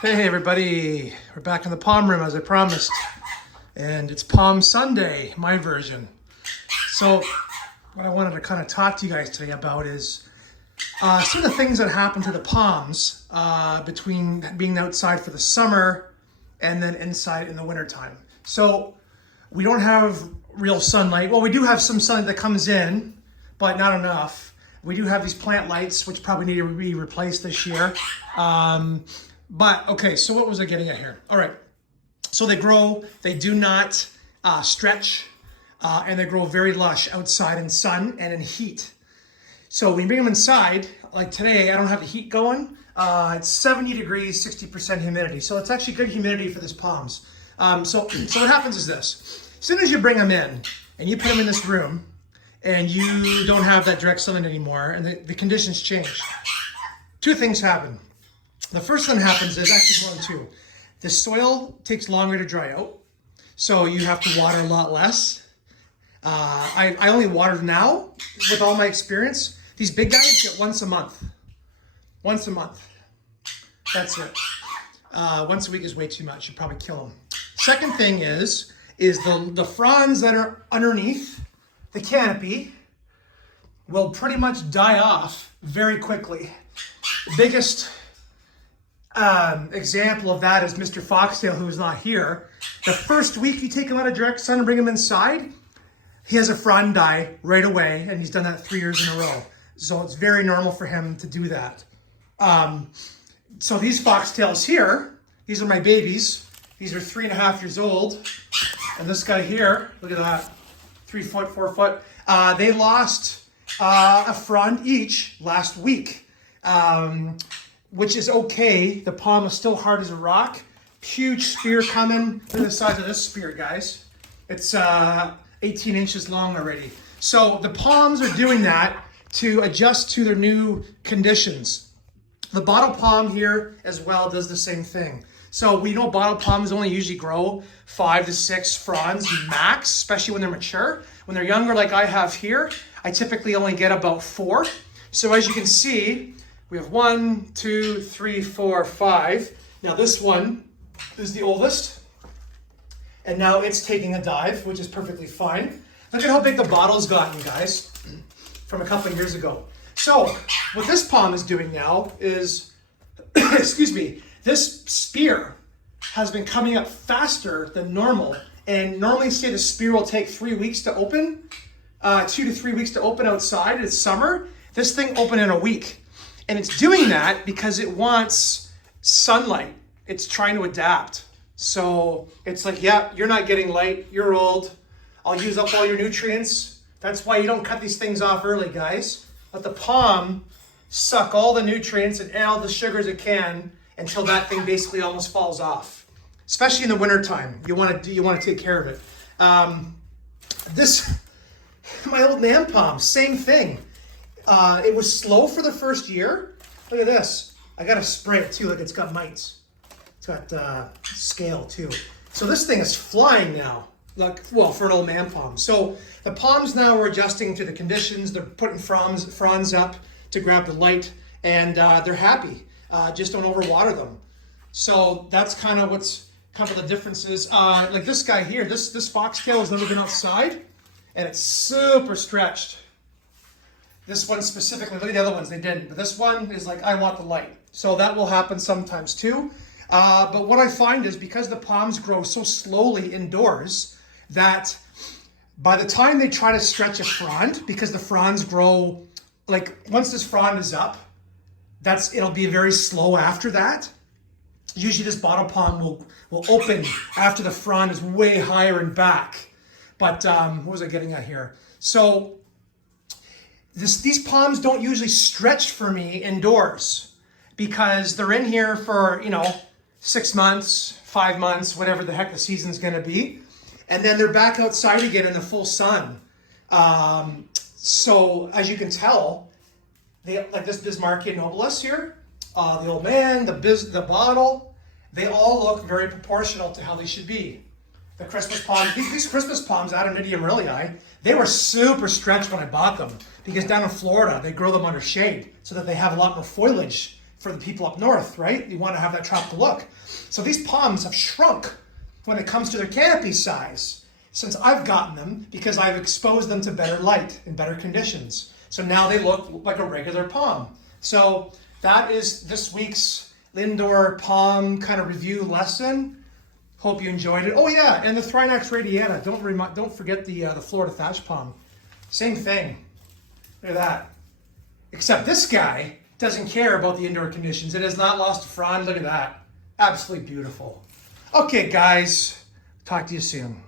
Hey everybody, we're back in the palm room as I promised, and it's Palm Sunday, my version. So what I wanted to kind of talk to you guys today about is some of the things that happen to the palms between being outside for the summer and then inside in the wintertime. So we don't have real sunlight. Well, we do have some sunlight that comes in, but not enough. We do have these plant lights, which probably need to be replaced this year. But okay, so what was I getting at here? All right, so they grow, they do not stretch, and they grow very lush outside in sun and in heat. So when you bring them inside, like today, I don't have the heat going. It's 70 degrees, 60% humidity. So it's actually good humidity for this palms. So what happens is this. As soon as you bring them in and you put them in this room and you don't have that direct sunlight anymore and the conditions change, two things happen. The first thing that happens is actually more than two. The soil takes longer to dry out, so you have to water a lot less. I only water now, with all my experience. These big guys get once a month. Once a month. That's it. Once a week is way too much. You'd probably kill them. Second thing is the fronds that are underneath the canopy will pretty much die off very quickly. The biggest example of that is Mr. Foxtail, who is not here. The first week you take him out of direct sun and bring him inside, he has a frond die right away, and he's done that 3 years in a row. So it's very normal for him to do that. So these foxtails here, these are my babies. These are 3.5 years old. And this guy here, look at that, 3 foot, 4 foot. They lost a frond each last week. Which is okay. The palm is still hard as a rock. Huge spear coming. Look at the size of this spear, guys. It's 18 inches long already. So the palms are doing that to adjust to their new conditions. The bottle palm here as well does the same thing. So we know bottle palms only usually grow 5 to 6 fronds max, especially when they're mature. When they're younger, like I have here, I typically only get about 4. So as you can see, we have 1, 2, 3, 4, 5. Now this one is the oldest. And now it's taking a dive, which is perfectly fine. Look at how big the bottle's gotten, guys, from a couple of years ago. So what this palm is doing now is, excuse me, this spear has been coming up faster than normal. And normally say the spear will take 3 weeks to open, 2 to 3 weeks to open outside. It's summer. This thing opened in a week. And it's doing that because it wants sunlight. It's trying to adapt. So it's like, yeah, you're not getting light. You're old. I'll use up all your nutrients. That's why you don't cut these things off early, guys. Let the palm suck all the nutrients and all the sugars it can until that thing basically almost falls off. Especially in the wintertime. You want to take care of it. My old man palm, same thing. It was slow for the first year. Look at this. I got to spray it too. Look, it's got mites. It's got scale too. So this thing is flying now. Like, well, for an old man palm. So the palms now are adjusting to the conditions. They're putting fronds up to grab the light, and they're happy. Just don't overwater them. So that's kind of what's kind of the differences. Like this guy here, this foxtail has never been outside, and it's super stretched. This one specifically, look at the other ones, they didn't. But this one is like, I want the light. So that will happen sometimes too. But what I find is because the palms grow so slowly indoors that by the time they try to stretch a frond, because the fronds grow, like once this frond is up, it'll be very slow after that. Usually this bottle palm will open after the frond is way higher and back. But what was I getting at here? So these palms don't usually stretch for me indoors because they're in here for, 6 months, 5 months, whatever the heck the season's going to be. And then they're back outside again in the full sun. So as you can tell, like this Bismarckia nobilis here, the old man, the bottle, they all look very proportional to how they should be. The Christmas palms, these Christmas palms, Adonidium rilii, they were super stretched when I bought them because down in Florida, they grow them under shade so that they have a lot more foliage for the people up north, right? You want to have that tropical look. So these palms have shrunk when it comes to their canopy size since I've gotten them, because I've exposed them to better light and better conditions. So now they look like a regular palm. So that is this week's Lindor palm kind of review lesson. Hope you enjoyed it. Oh yeah, and the Thrinax radiata. Don't forget the Florida thatch palm. Same thing. Look at that. Except this guy doesn't care about the indoor conditions. It has not lost a frond. Look at that. Absolutely beautiful. Okay, guys. Talk to you soon.